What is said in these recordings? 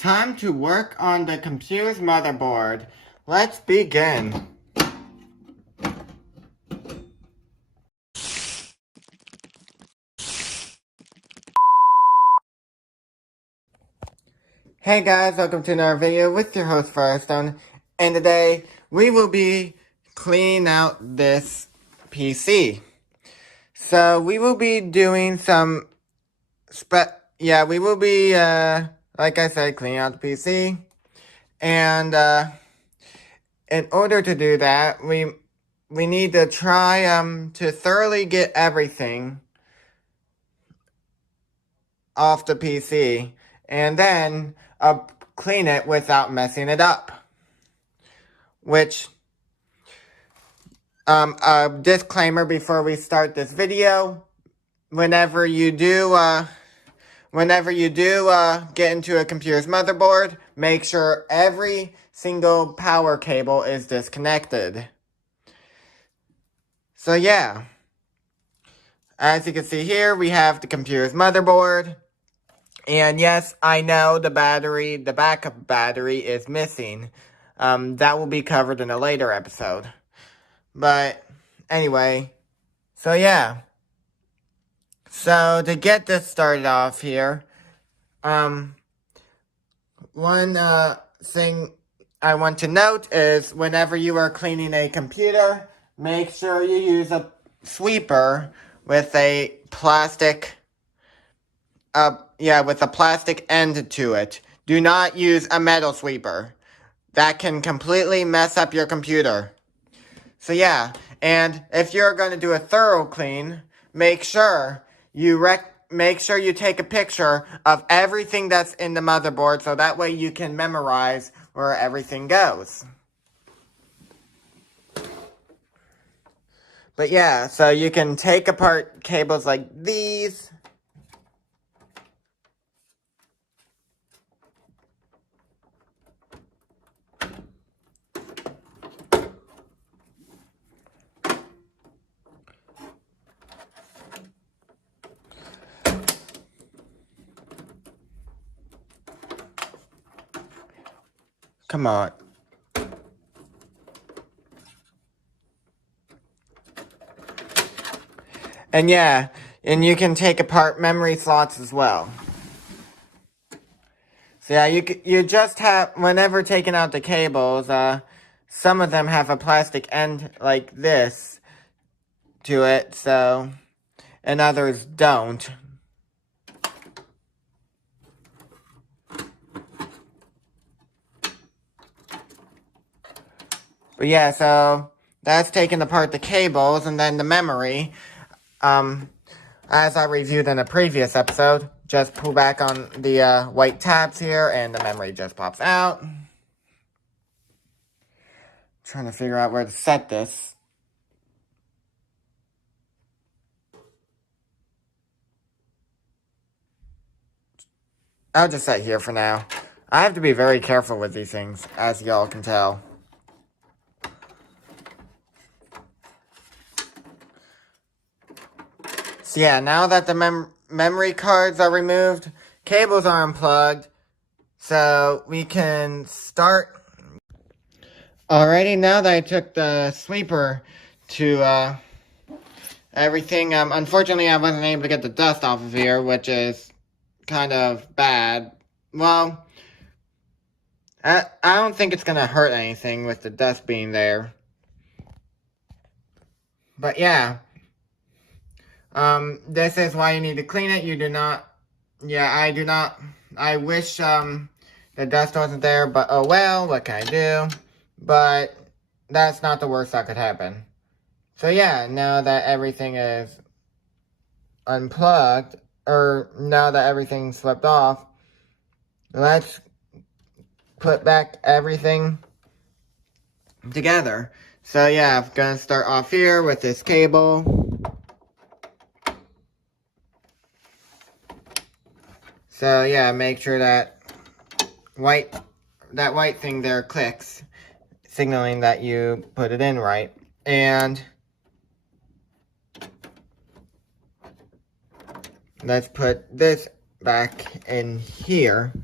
Time to work on the computer's motherboard. Let's begin. Hey guys, welcome to another video with your host Firestone. And today we will be cleaning out this PC. So we will be doing some we will be like I said, cleaning out the PC. And in order to do that, we need to try to thoroughly get everything off the PC and then clean it without messing it up. Which a disclaimer before we start this video: whenever you do get into a computer's motherboard, make sure every single power cable is disconnected. So yeah, as you can see here, we have the computer's motherboard. And yes, I know the backup battery is missing. That will be covered in a later episode. But anyway, so yeah. So to get this started off here, one thing I want to note is whenever you are cleaning a computer, make sure you use a sweeper with a plastic with a plastic end to it. Do not use a metal sweeper. That can completely mess up your computer. So yeah, and if you're going to do a thorough clean, make sure you take a picture of everything that's in the motherboard so that way you can memorize where everything goes. But yeah, so you can take apart cables like these. Come on. And yeah, and you can take apart memory slots as well. So yeah, you just have, whenever taking out the cables, some of them have a plastic end like this to it, so, and others don't. But yeah, so that's taking apart the cables and then the memory. As I reviewed in a previous episode, just pull back on the white tabs here and the memory just pops out. Trying to figure out where to set this. I'll just set here for now. I have to be very careful with these things, as y'all can tell. So yeah, now that the memory cards are removed, cables are unplugged, so we can start. Alrighty, now that I took the sweeper to everything, unfortunately I wasn't able to get the dust off of here, which is kind of bad. Well, I don't think it's gonna hurt anything with the dust being there. But yeah. This is why you need to clean it. You do not, I do not, I wish, the dust wasn't there, but oh well, what can I do? But that's not the worst that could happen. So yeah, now that everything is unplugged, or now that everything's swept off, let's put back everything together. So yeah, I'm gonna start off here with this cable. So yeah, make sure that white thing there clicks, signaling that you put it in right. And let's put this back in here.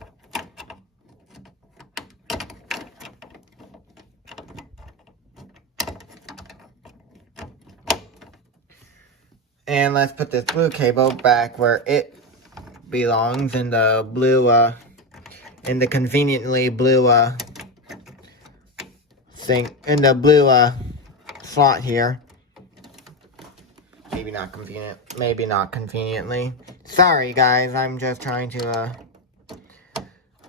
And let's put this blue cable back where it belongs in the blue, in the conveniently blue, in the blue, slot here. Maybe not convenient, maybe not conveniently. Sorry guys, I'm just trying to,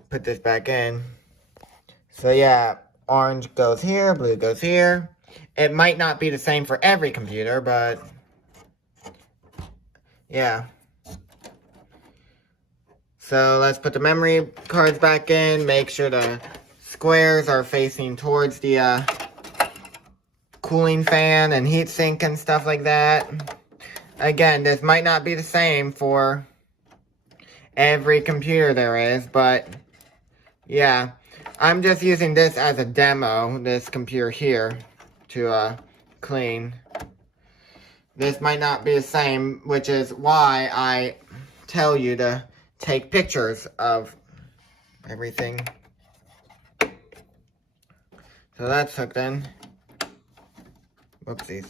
put this back in. So yeah, orange goes here, blue goes here. It might not be the same for every computer, but yeah. So let's put the memory cards back in. Make sure the squares are facing towards the cooling fan and heatsink and stuff like that. Again, this might not be the same for every computer there is, but yeah. I'm just using this as a demo, this computer here, to clean. This might not be the same, which is why I tell you to take pictures of everything. So that's hooked in. Whoopsies.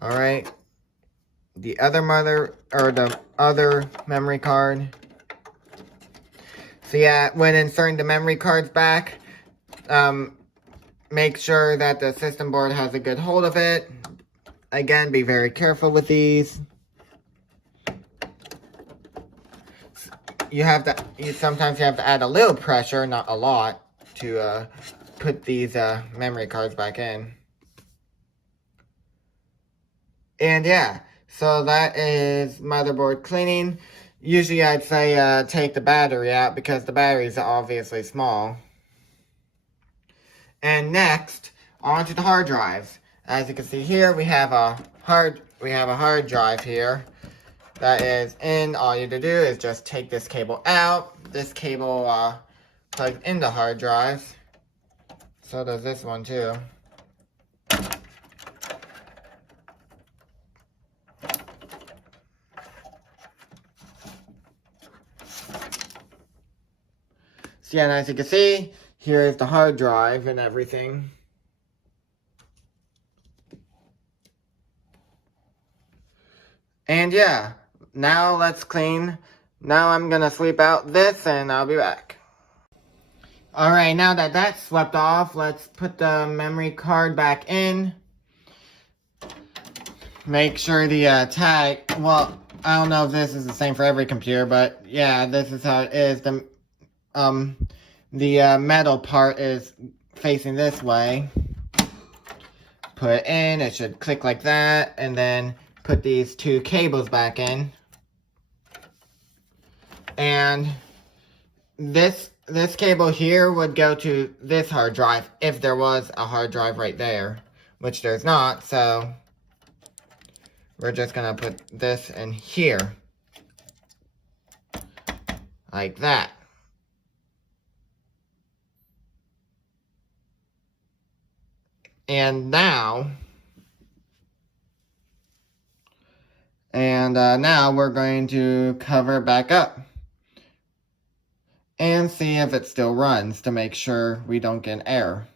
Alright. The other memory card. So yeah, when inserting the memory cards back, make sure that the system board has a good hold of it. Again, be very careful with these. Sometimes you have to add a little pressure, not a lot, to put these memory cards back in. And yeah, so that is motherboard cleaning. Usually I'd say take the battery out because the battery is obviously small. And next, onto the hard drives. As you can see here, we have a hard drive here that is in. All you have to do is just take this cable out. This cable plugs into hard drives. So does this one too. So yeah, and as you can see, here is the hard drive and everything. And yeah, now let's clean. Now I'm gonna sweep out this and I'll be back. Alright, now that that's swept off, let's put the memory card back in. Make sure the tag, well, I don't know if this is the same for every computer, but yeah, this is how it is. The metal part is facing this way. Put it in, it should click like that, and then put these two cables back in. And this cable here would go to this hard drive if there was a hard drive right there, which there's not, so we're just gonna put this in here. Like that. And now we're going to cover it back up and see if it still runs to make sure we don't get an error.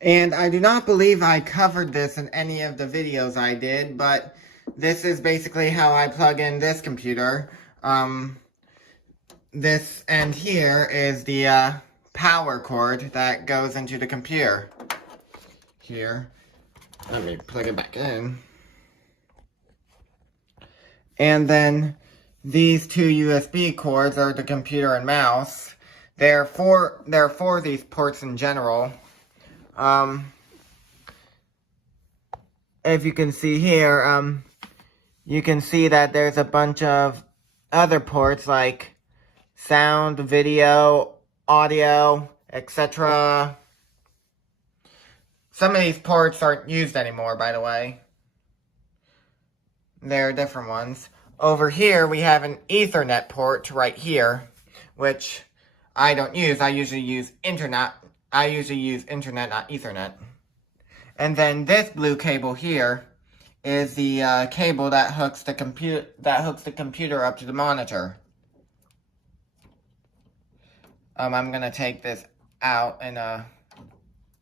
And I do not believe I covered this in any of the videos I did, but this is basically how I plug in this computer. This end here is the power cord that goes into the computer. Here, let me plug it back in. And then these two USB cords are the computer and mouse. They're for these ports in general. If you can see here, you can see that there's a bunch of other ports like sound, video, audio, etc. Some of these ports aren't used anymore, by the way. They're different ones. Over here, we have an Ethernet port right here, which I don't use. I usually use internet. I usually use internet, not Ethernet. And then this blue cable here is the cable that hooks the computer up to the monitor. I'm gonna take this out and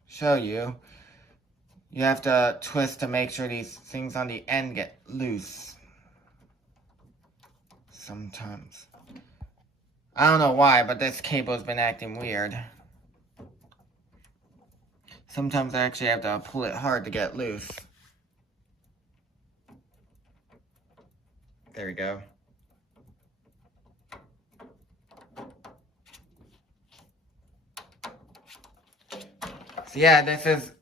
show you. You have to twist to make sure these things on the end get loose. Sometimes. I don't know why, but this cable's been acting weird. Sometimes I actually have to pull it hard to get loose. There we go. So yeah,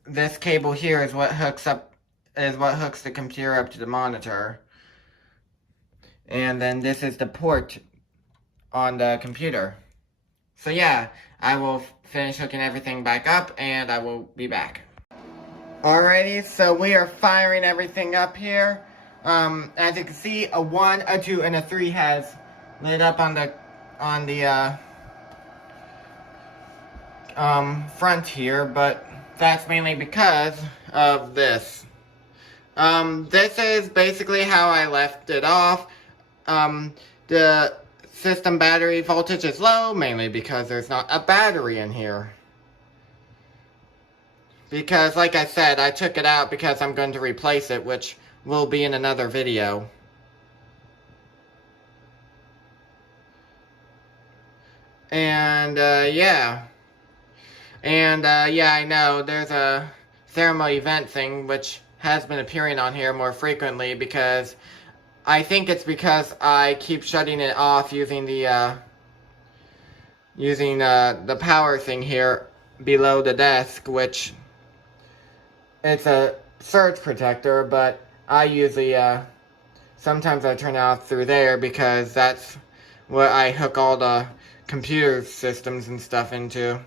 this cable here is what hooks the computer up to the monitor. And then this is the port on the computer. So yeah, I will finish hooking everything back up and I will be back. Alrighty, so we are firing everything up here. As you can see, a 1, a 2, and a 3 has lit up on the front here, but that's mainly because of this. This is basically how I left it off. The system battery voltage is low, mainly because there's not a battery in here. Because, like I said, I took it out because I'm going to replace it, which will be in another video. And, yeah. And, yeah, I know, there's a thermal event thing, which has been appearing on here more frequently, because I think it's because I keep shutting it off using the power thing here below the desk, which it's a surge protector, but I usually, sometimes I turn it off through there because that's what I hook all the computer systems and stuff into.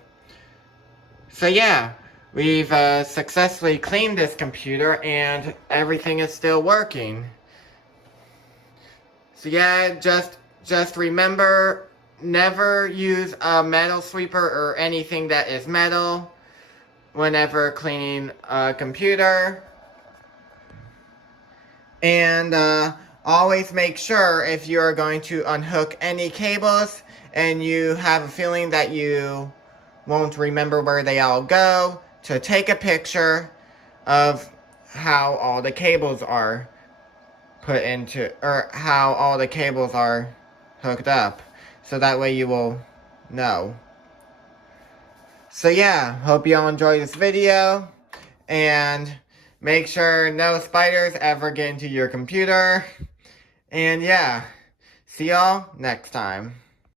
So yeah, we've successfully cleaned this computer and everything is still working. So yeah, just remember, never use a metal sweeper or anything that is metal whenever cleaning a computer. And always make sure, if you're going to unhook any cables and you have a feeling that you won't remember where they all go, to take a picture of how all the cables are put into, or how all the cables are hooked up, so that way you will know. So yeah, hope you all enjoy this video, and make sure no spiders ever get into your computer, and yeah, see y'all next time.